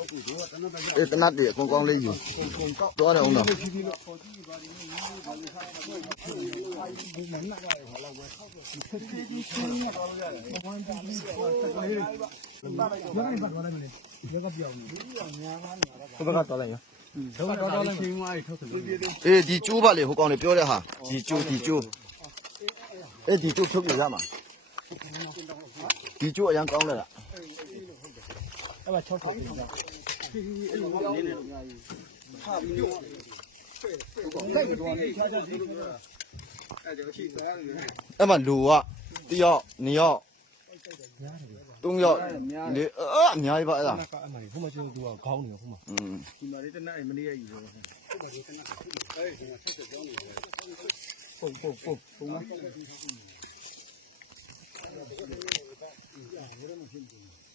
哎，等那点，刚刚那有，多少人呢？不搞了呀？哎，地主吧，你好讲的，不要的哈，地主，地主，哎，地主出去干嘛？地主也讲了。ba cho thọ đi nha. Ê mà lù đi ạ, đi ạ. Đúng ạ. Đi Hãy subscribe cho kênh Ghiền Mì Gõ Để không bỏ lỡ những video hấp dẫn